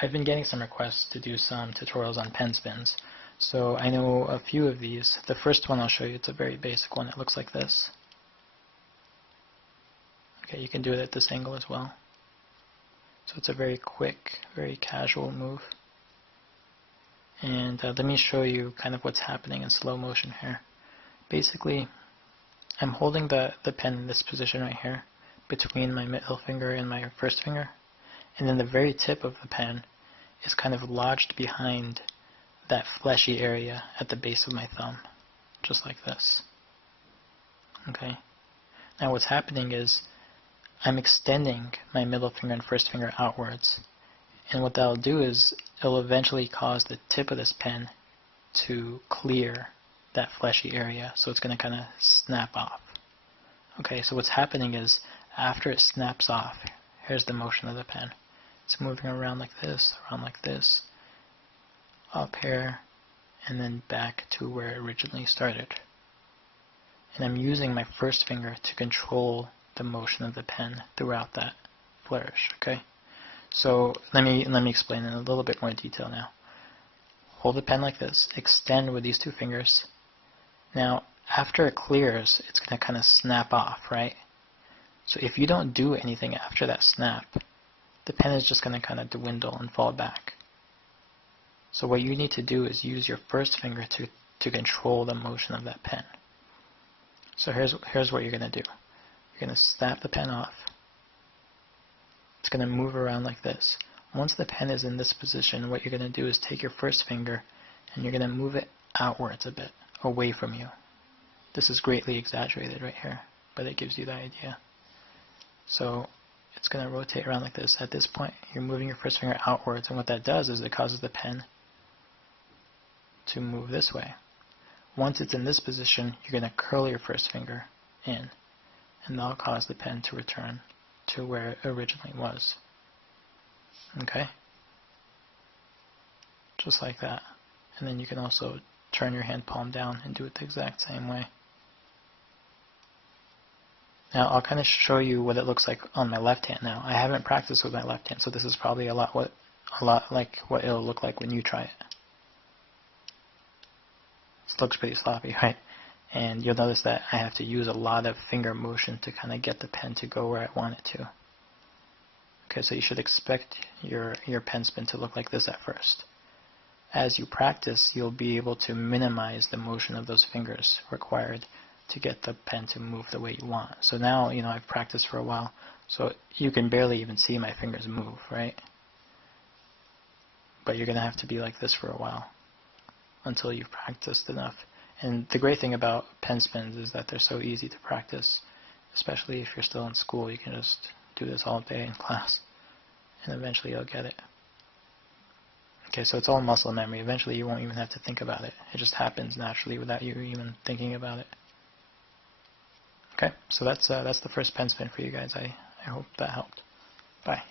I've been getting some requests to do some tutorials on pen spins. So I know a few of these. The first one I'll show you, it's a very basic one. It looks like this. Okay, you can do it at this angle as well. So it's a very quick, very casual move. And let me show you kind of what's happening in slow motion here. Basically, I'm holding the pen in this position right here, between my middle finger and my first finger. And then the very tip of the pen is kind of lodged behind that fleshy area at the base of my thumb, just like this. Okay. Now what's happening is I'm extending my middle finger and first finger outwards, and what that'll do is it'll eventually cause the tip of this pen to clear that fleshy area, so it's going to kind of snap off. Okay, so what's happening is after it snaps off, here's the motion of the pen. It's moving around like this, up here, and then back to where it originally started. And I'm using my first finger to control the motion of the pen throughout that flourish. Okay, so let me explain in a little bit more detail now. Hold the pen like this, extend with these two fingers. Now after it clears, it's going to kind of snap off, right? So if you don't do anything after that snap, the pen is just going to kind of dwindle and fall back. So what you need to do is use your first finger to control the motion of that pen. So here's what you're going to do. You're going to snap the pen off. It's going to move around like this. Once the pen is in this position, what you're going to do is take your first finger and you're going to move it outwards a bit, away from you. This is greatly exaggerated right here, but it gives you the idea. So it's going to rotate around like this. At this point, you're moving your first finger outwards, and what that does is it causes the pen to move this way. Once it's in this position, you're going to curl your first finger in, and that'll cause the pen to return to where it originally was. Okay? Just like that. And then you can also turn your hand palm down and do it the exact same way. Now I'll kind of show you what it looks like on my left hand now. I haven't practiced with my left hand, so this is probably a lot like what it'll look like when you try it. This looks pretty sloppy, right? And you'll notice that I have to use a lot of finger motion to kind of get the pen to go where I want it to. Okay, so you should expect your pen spin to look like this at first. As you practice, you'll be able to minimize the motion of those fingers required to get the pen to move the way you want. So now, I've practiced for a while, so you can barely even see my fingers move, right? But you're going to have to be like this for a while until you've practiced enough. And the great thing about pen spins is that they're so easy to practice, especially if you're still in school. You can just do this all day in class, and eventually you'll get it. Okay, so it's all muscle memory. Eventually you won't even have to think about it. It just happens naturally without you even thinking about it. Okay, so that's the first pen spin for you guys. I hope that helped. Bye.